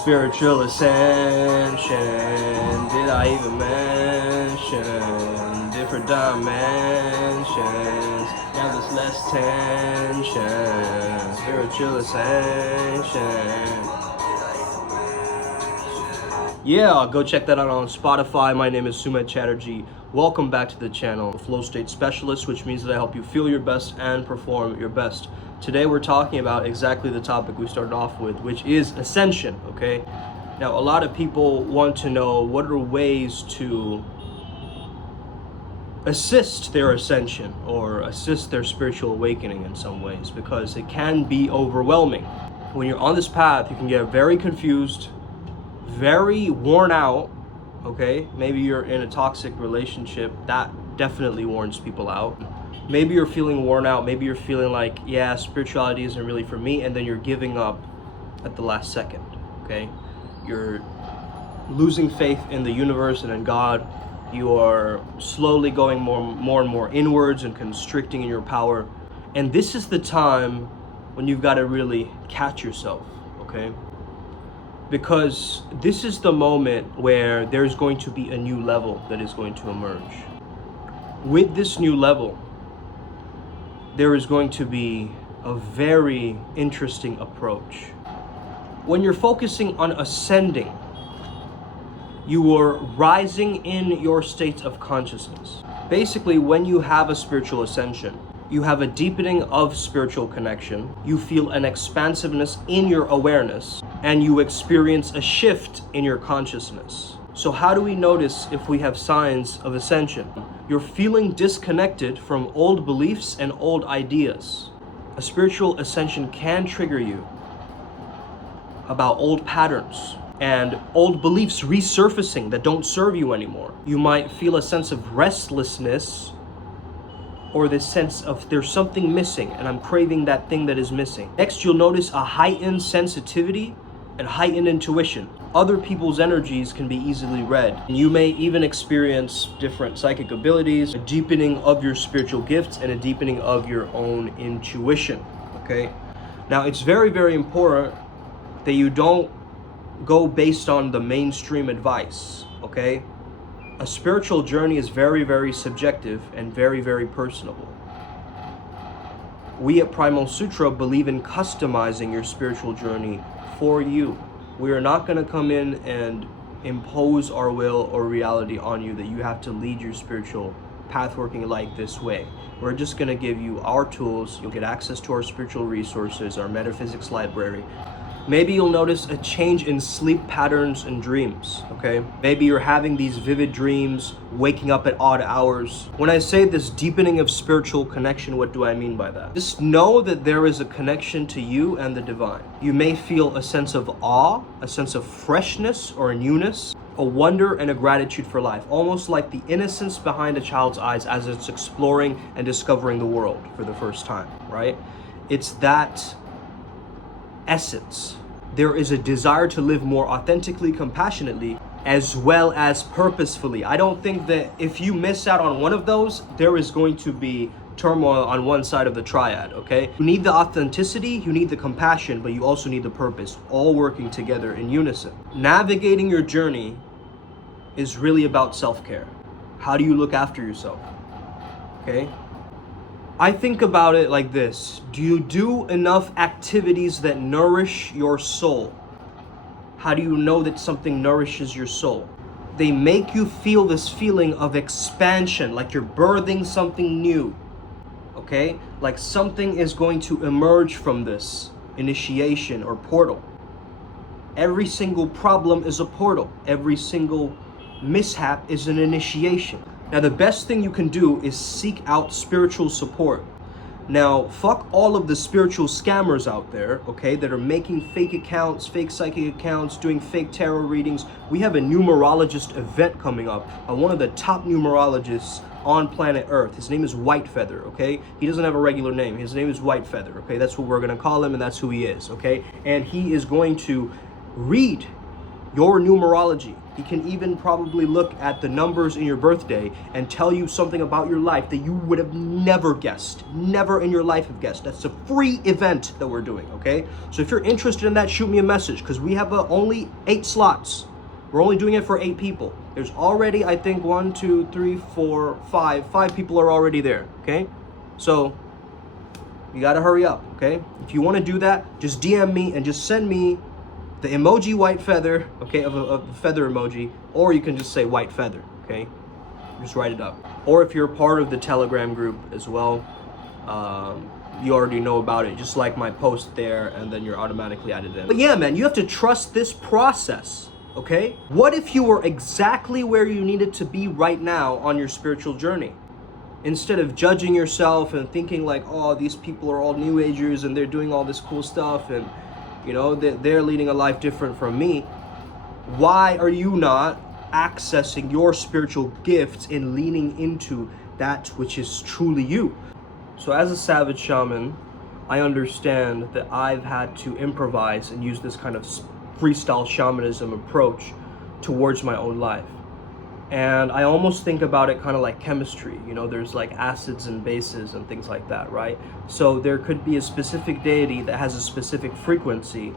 Spiritual ascension, did I even mention different dimensions? Now there's less tension. Spiritual ascension. Yeah, go check that out on Spotify. My name is Sumit Chatterjee. Welcome back to the channel, Flow State Specialist, which means that I help you feel your best and perform your best. Today we're talking about exactly the topic we started off with, which is ascension, okay? Now, a lot of people want to know what are ways to assist their ascension or assist their spiritual awakening in some ways, because it can be overwhelming. When you're on this path, you can get very confused, very worn out, okay? Maybe you're in a toxic relationship. That definitely warns people out. Maybe you're feeling worn out. Maybe you're feeling like, yeah, spirituality isn't really for me, and then you're giving up at the last second, okay? You're losing faith in the universe and in God. You are slowly going more and more inwards and constricting in your power. And this is the time when you've got to really catch yourself, okay? Because this is the moment where there's going to be a new level that is going to emerge. With this new level, there is going to be a very interesting approach. When you're focusing on ascending, you are rising in your state of consciousness. Basically, when you have a spiritual ascension, you have a deepening of spiritual connection, you feel an expansiveness in your awareness, and you experience a shift in your consciousness. So how do we notice if we have signs of ascension? You're feeling disconnected from old beliefs and old ideas. A spiritual ascension can trigger you about old patterns and old beliefs resurfacing that don't serve you anymore. You might feel a sense of restlessness, or this sense of there's something missing and I'm craving that thing that is missing. Next, you'll notice a heightened sensitivity and heightened intuition. Other people's energies can be easily read. You may even experience different psychic abilities, a deepening of your spiritual gifts, and a deepening of your own intuition, okay? Now, it's very, very important that you don't go based on the mainstream advice, okay? A spiritual journey is very, very subjective and very, very personable. We at Primal Sutra believe in customizing your spiritual journey for you. We are not going to come in and impose our will or reality on you that you have to lead your spiritual path working like this way. We're just going to give you our tools. You'll get access to our spiritual resources, our metaphysics library. Maybe you'll notice a change in sleep patterns and dreams, okay? Maybe you're having these vivid dreams, waking up at odd hours. When I say this deepening of spiritual connection, what do I mean by that? Just know that there is a connection to you and the divine. You may feel a sense of awe, a sense of freshness or newness, a wonder and a gratitude for life, almost like the innocence behind a child's eyes as it's exploring and discovering the world for the first time, right? It's that essence. There is a desire to live more authentically, compassionately, as well as purposefully. I don't think that if you miss out on one of those, there is going to be turmoil on one side of the triad, okay? You need the authenticity, you need the compassion, but you also need the purpose, all working together in unison. Navigating your journey is really about self-care. How do you look after yourself, okay? I think about it like this. Do you do enough activities that nourish your soul? How do you know that something nourishes your soul? They make you feel this feeling of expansion, like you're birthing something new, okay? Like something is going to emerge from this initiation or portal. Every single problem is a portal. Every single mishap is an initiation. Now, the best thing you can do is seek out spiritual support. Now, fuck all of the spiritual scammers out there, okay, that are making fake accounts, fake psychic accounts, doing fake tarot readings. We have a numerologist event coming up. One of the top numerologists on planet Earth. His name is Whitefeather, okay? He doesn't have a regular name. His name is Whitefeather, okay? That's what we're going to call him, and that's who he is, okay? And he is going to read your numerology. He can even probably look at the numbers in your birthday and tell you something about your life that you would have never guessed, never in your life have guessed. That's a free event that we're doing, okay? So if you're interested in that, shoot me a message, because we have only 8 slots. We're only doing it for 8 people. There's already, I think, 1, 2, 3, 4, 5. 5 people are already there, okay? So you gotta hurry up, okay? If you wanna do that, just DM me and just send me the emoji white feather, okay, of a feather emoji, or you can just say white feather, okay? Just write it up. Or if you're a part of the Telegram group as well, you already know about it. Just like my post there, and then you're automatically added in. But yeah, man, you have to trust this process, okay? What if you were exactly where you needed to be right now on your spiritual journey? Instead of judging yourself and thinking like, oh, these people are all New Agers and they're doing all this cool stuff and, you know, they're leading a life different from me. Why are you not accessing your spiritual gifts and leaning into that which is truly you? So as a savage shaman, I understand that I've had to improvise and use this kind of freestyle shamanism approach towards my own life. And I almost think about it kind of like chemistry. You know, there's like acids and bases and things like that, right? So there could be a specific deity that has a specific frequency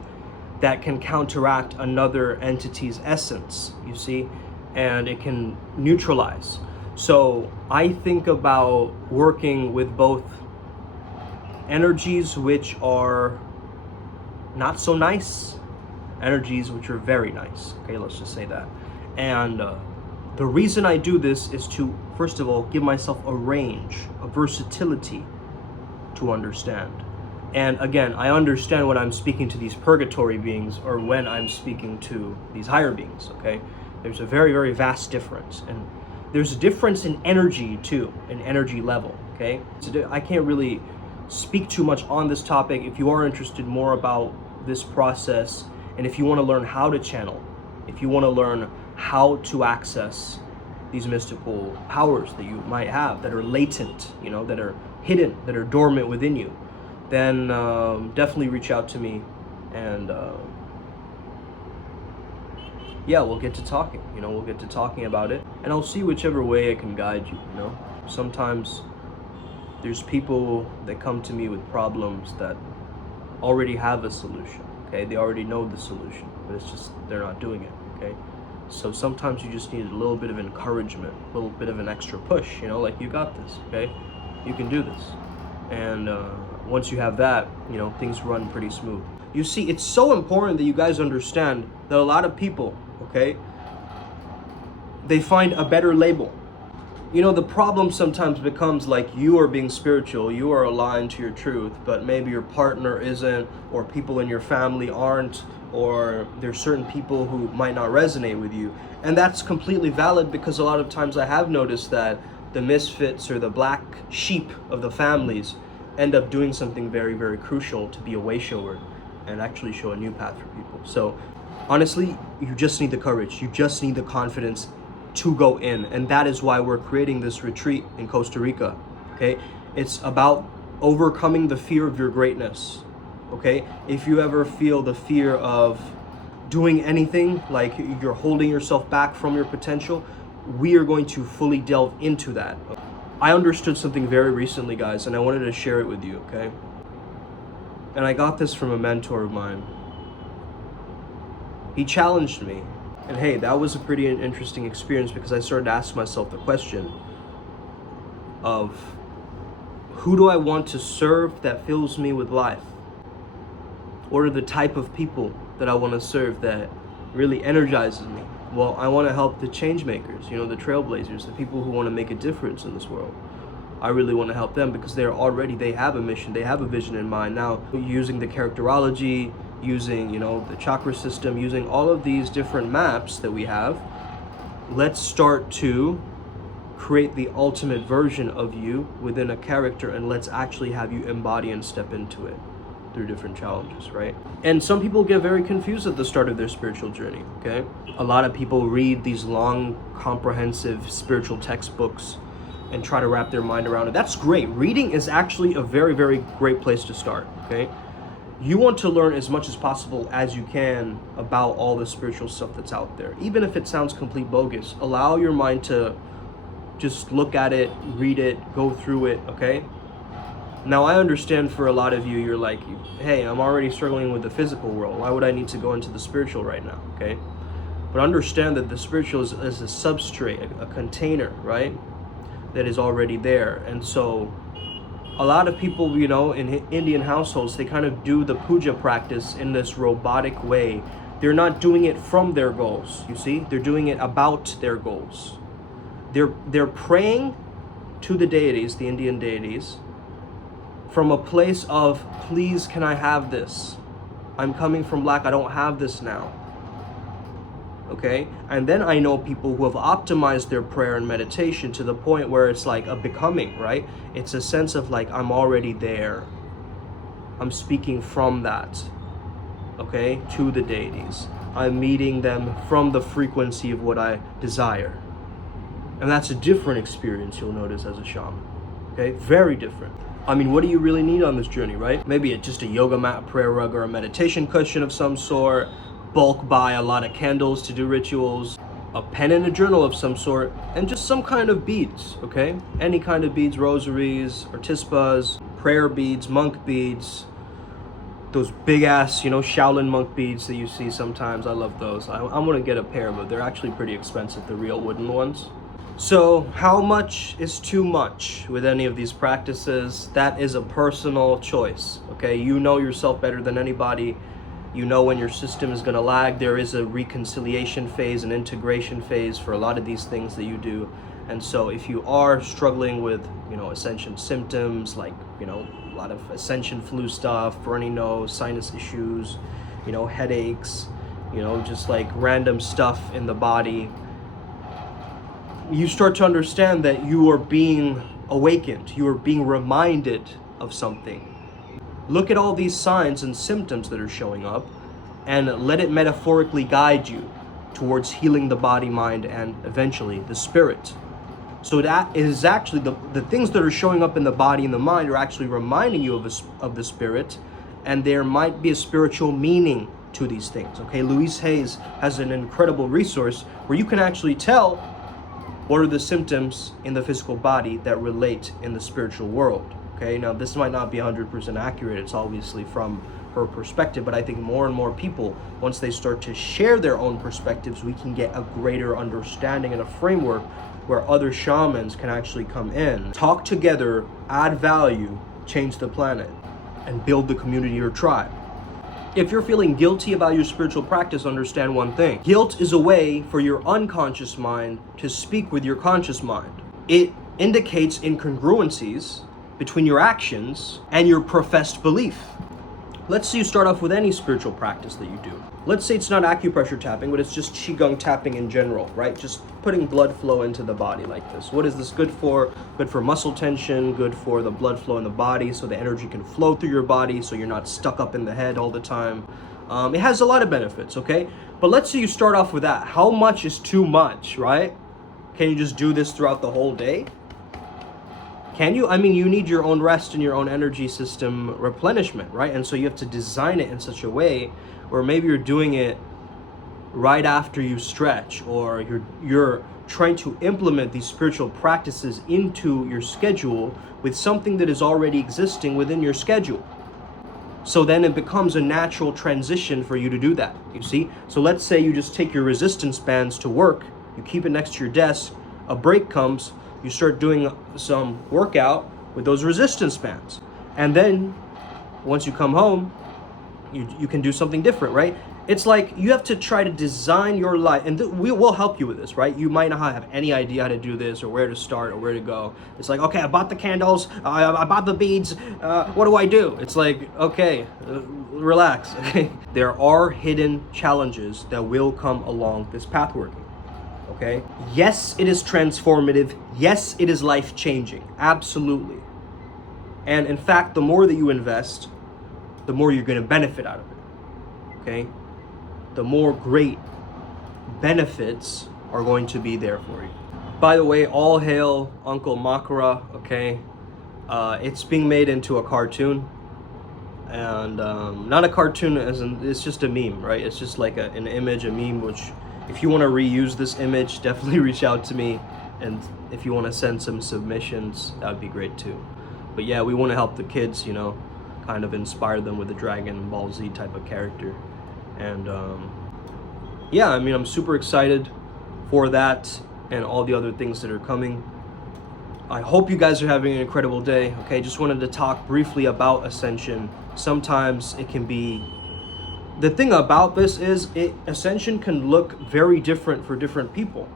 that can counteract another entity's essence, you see, and it can neutralize. So I think about working with both energies which are not so nice, energies which are very nice, okay, let's just say that. And the reason I do this is to, first of all, give myself a range, a versatility to understand. And again, I understand when I'm speaking to these purgatory beings or when I'm speaking to these higher beings, okay? There's a very, very vast difference. And there's a difference in energy too, in energy level, okay? So I can't really speak too much on this topic. If you are interested more about this process, and if you want to learn how to channel, if you want to learn how to access these mystical powers that you might have that are latent, you know, that are hidden, that are dormant within you, then definitely reach out to me, and yeah, we'll get to talking, you know, we'll get to talking about it, and I'll see whichever way I can guide you, you know. Sometimes there's people that come to me with problems that already have a solution, okay? They already know the solution, but it's just they're not doing it, okay? So sometimes you just need a little bit of encouragement, a little bit of an extra push, you know, like, you got this, okay? You can do this. And once you have that, you know, things run pretty smooth. You see, it's so important that you guys understand that a lot of people, okay, they find a better label. You know, the problem sometimes becomes like you are being spiritual, you are aligned to your truth, but maybe your partner isn't, or people in your family aren't, or there's certain people who might not resonate with you. And that's completely valid, because a lot of times I have noticed that the misfits or the black sheep of the families end up doing something very, very crucial to be a way shower and actually show a new path for people. So honestly, you just need the courage. You just need the confidence to go in. And that is why we're creating this retreat in Costa Rica, okay? It's about overcoming the fear of your greatness, okay? If you ever feel the fear of doing anything, like you're holding yourself back from your potential, we are going to fully delve into that. I understood something very recently, guys, and I wanted to share it with you, okay? And I got this from a mentor of mine. He challenged me. And hey, that was a pretty interesting experience, because I started to ask myself the question of, who do I want to serve that fills me with life? What are the type of people that I want to serve that really energizes me? Well, I want to help the change makers, you know, the trailblazers, the people who want to make a difference in this world. I really want to help them, because they have a mission, they have a vision in mind. Now, using the characterology, using, you know, the chakra system, using all of these different maps that we have, let's start to create the ultimate version of you within a character, and let's actually have you embody and step into it through different challenges, right? And some people get very confused at the start of their spiritual journey, okay? A lot of people read these long, comprehensive spiritual textbooks and try to wrap their mind around it. That's great. Reading is actually a very, very great place to start, okay? You want to learn as much as possible as you can about all the spiritual stuff that's out there. Even if it sounds complete bogus, allow your mind to just look at it, read it, go through it, okay? Now, I understand for a lot of you, you're like, hey, I'm already struggling with the physical world. Why would I need to go into the spiritual right now, okay? But understand that the spiritual is a substrate, a container, right? That is already there. And so a lot of people, you know, in Indian households, they kind of do the puja practice in this robotic way. They're not doing it from their goals, you see? They're doing it about their goals. They're praying to the deities, the Indian deities, from a place of, please, can I have this? I'm coming from lack, I don't have this now. Okay? And then I know people who have optimized their prayer and meditation to the point where it's like a becoming, right? It's a sense of like, I'm already there. I'm speaking from that, okay, to the deities. I'm meeting them from the frequency of what I desire. And that's a different experience, you'll notice, as a shaman, okay? Very different. I mean, what do you really need on this journey, right? Maybe it's just a yoga mat, prayer rug, or a meditation cushion of some sort. Bulk buy a lot of candles to do rituals, a pen and a journal of some sort, and just some kind of beads, okay? Any kind of beads, rosaries, or tispas, prayer beads, monk beads, those big ass, you know, Shaolin monk beads that you see sometimes. I love those. I'm gonna get a pair, but they're actually pretty expensive, the real wooden ones. So how much is too much with any of these practices? That is a personal choice, okay? You know yourself better than anybody. You know when your system is going to lag. There is a reconciliation phase, an integration phase for a lot of these things that you do. And so if you are struggling with, you know, Ascension symptoms, like, you know, a lot of Ascension flu stuff, runny nose, sinus issues, you know, headaches, you know, just like random stuff in the body, you start to understand that you are being awakened. You are being reminded of something. Look at all these signs and symptoms that are showing up and let it metaphorically guide you towards healing the body, mind, and eventually the spirit. So that is actually the things that are showing up in the body and the mind are actually reminding you of the spirit, and there might be a spiritual meaning to these things, okay? Louise Hayes has an incredible resource where you can actually tell what are the symptoms in the physical body that relate in the spiritual world. Okay, now this might not be 100% accurate, it's obviously from her perspective, but I think more and more people, once they start to share their own perspectives, we can get a greater understanding and a framework where other shamans can actually come in, talk together, add value, change the planet, and build the community or tribe. If you're feeling guilty about your spiritual practice, understand one thing. Guilt is a way for your unconscious mind to speak with your conscious mind. It indicates incongruencies between your actions and your professed belief. Let's say you start off with any spiritual practice that you do. Let's say it's not acupressure tapping, but it's just qigong tapping in general, right? Just putting blood flow into the body like this. What is this good for? Good for muscle tension, good for the blood flow in the body so the energy can flow through your body so you're not stuck up in the head all the time. It has a lot of benefits, okay? But let's say you start off with that. How much is too much, right? Can you just do this throughout the whole day? Can you? I mean, you need your own rest and your own energy system replenishment, right? And so you have to design it in such a way where maybe you're doing it right after you stretch, or you're trying to implement these spiritual practices into your schedule with something that is already existing within your schedule. So then it becomes a natural transition for you to do that, you see? So let's say you just take your resistance bands to work, you keep it next to your desk, a break comes, you start doing some workout with those resistance bands. And then once you come home, you can do something different, right? It's like you have to try to design your life, and we will help you with this, right? You might not have any idea how to do this or where to start or where to go. It's like, okay, I bought the candles, I bought the beads, what do I do? It's like, okay, relax, okay? There are hidden challenges that will come along this path working. Okay? Yes, it is transformative. Yes, it is life-changing. Absolutely. And in fact, the more that you invest, the more you're going to benefit out of it. Okay? The more great benefits are going to be there for you. By the way, all hail Uncle Makara, okay? It's being made into a cartoon. and not a cartoon as in, it's just a meme, right? It's just like an image, a meme, which if you want to reuse this image, definitely reach out to me. And if you want to send some submissions, that would be great too. But yeah, we want to help the kids, you know, kind of inspire them with a Dragon Ball Z type of character. And yeah, I mean, I'm super excited for that and all the other things that are coming. I hope you guys are having an incredible day. Okay, just wanted to talk briefly about Ascension. Sometimes it can be, the thing about this is Ascension can look very different for different people,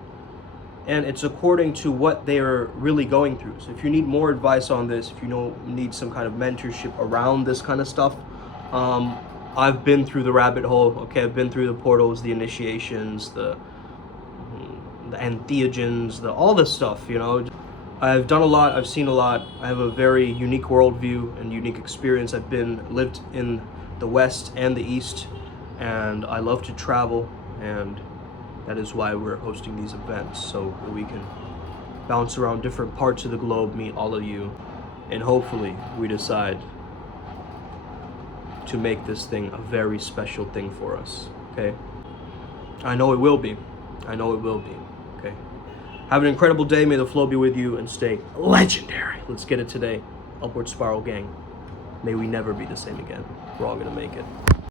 and it's according to what they're really going through. So if you need more advice on this, if you need some kind of mentorship around this kind of stuff, I've been through the rabbit hole. Okay, I've been through the portals, the initiations, the entheogens, all this stuff, you know. I've done a lot, I've seen a lot. I have a very unique worldview and unique experience. I've lived in the West and the East, and I love to travel, and that is why we're hosting these events, so that we can bounce around different parts of the globe, meet all of you, and hopefully we decide to make this thing a very special thing for us, okay? I know it will be. I know it will be, okay? Have an incredible day. May the flow be with you and stay legendary. Let's get it today. Upward Spiral Gang. May we never be the same again. We're all gonna make it.